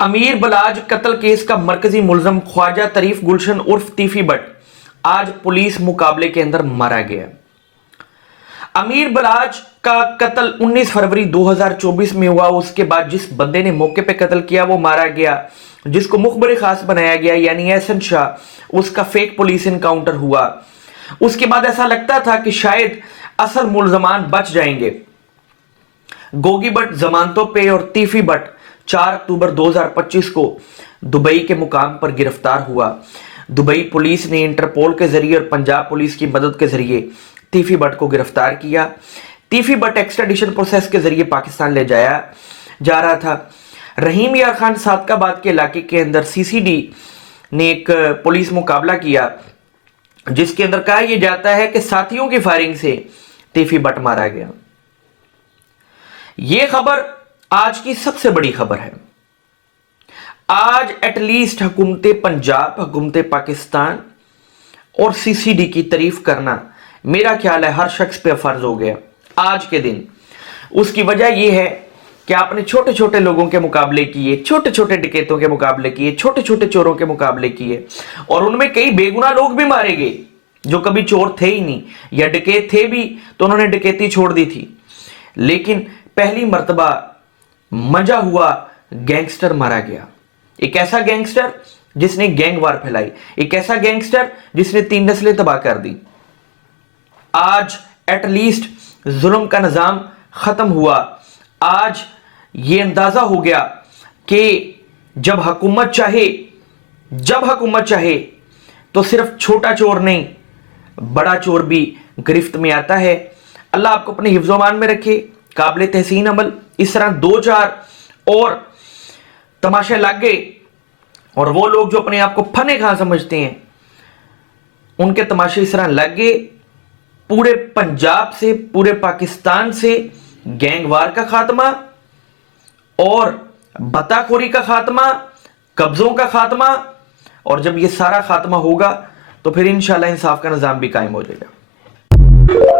अमीर बलाज कत्ल केस का मरकजी मुलजम ख्वाजा तरीफ गुलशन उर्फ तीफी बट आज पुलिस मुकाबले के अंदर मारा गया। अमीर बलाज का कत्ल 19 फरवरी 2024 में हुआ। उसके बाद जिस बंदे ने मौके पे कत्ल किया वो मारा गया, जिसको मुखबिर खास बनाया गया यानी एहसन शाह, उसका फेक पुलिस इनकाउंटर हुआ। उसके बाद ऐसा लगता था कि शायद असल मुलजमान बच जाएंगे। गोगी बट जमानतों पे और तीफी बट 4 अक्टूबर 2025 को दुबई के मुकाम पर गिरफ्तार हुआ। दुबई पुलिस ने इंटरपोल के जरिए और पंजाब पुलिस की मदद के जरिए तीफी बट को गिरफ्तार किया। तीफी बट एक्स्ट्राडिशन प्रोसेस के जरिए पाकिस्तान ले जाया जा रहा था। रहीम यार खान सादकाबाद के इलाके के अंदर सीसीडी ने एक पुलिस मुकाबला किया, जिसके अंदर कहा यह जाता है कि साथियों की फायरिंग से तीफी बट मारा गया। यह खबर आज की सबसे बड़ी खबर है। आज एटलीस्ट हुकूमत पंजाब, हुकूमत पाकिस्तान और सीसीडी की तारीफ करना मेरा ख्याल है हर शख्स पे फर्ज हो गया आज के दिन। उसकी वजह यह है कि आपने छोटे छोटे लोगों के मुकाबले किए, छोटे छोटे डकैतों के मुकाबले किए, छोटे छोटे चोरों के मुकाबले किए, और उनमें कई बेगुनाह लोग भी मारे गए जो कभी चोर थे ही नहीं, या डकैत थे भी तो उन्होंने डकैती छोड़ दी थी। लेकिन पहली मर्तबा मजा हुआ, गैंगस्टर मारा गया। एक ऐसा गैंगस्टर जिसने गैंग वार फैलाई, एक ऐसा गैंगस्टर जिसने 3 नस्लें तबाह कर दी। आज एटलीस्ट जुल्म का निजाम खत्म हुआ। आज ये अंदाजा हो गया कि जब हुकूमत चाहे तो सिर्फ छोटा चोर नहीं, बड़ा चोर भी गिरफ्त में आता है। अल्लाह आपको अपने हिफ्ज़-ओ-मान में रखे। काबिल तहसीन अमल इस तरह 2-4 और तमाशे लग गए, और वो लोग जो अपने आप को फने खां समझते हैं उनके तमाशे इस तरह लग गए। पूरे पंजाब से, पूरे पाकिस्तान से गैंगवार का खात्मा और बताखोरी का खात्मा, कब्जों का खात्मा, और जब ये सारा खात्मा होगा तो फिर इंशाल्लाह इंसाफ का निजाम भी कायम हो जाएगा।